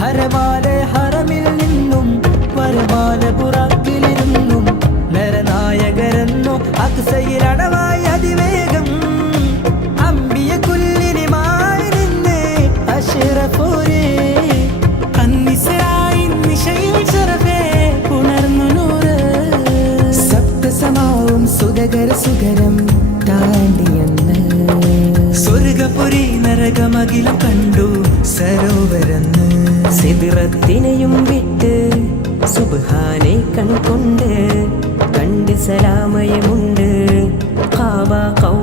ഹരമാലെ ഹറമിൽ നിന്നും വരമാല ബുറാക്കിലിരുന്നും നരനായകരെന്നു അക്സയിലടവായി അതിവേഗം അമ്പിയ കുല്ലിനിമായി നിന്ന് അഷ്റഫൂരേ അന്നിസ്രായിൻ നിശയിൽ ശറഫേ ഉണർന്നു നൂറ് സപ്തസമാവും സുഖകര സുഖരം താണ്ടിയെന്ന് സ്വർഗപുരി നരകമകിലം കണ്ടു സരോവരന്ന് സിദ്റത്തിനെയും വിട്ട് സുബ്ഹാനെ കൺകൊണ്ട് കണ്ട് സലാമയമുണ്ട് ഖാബ ഖൗ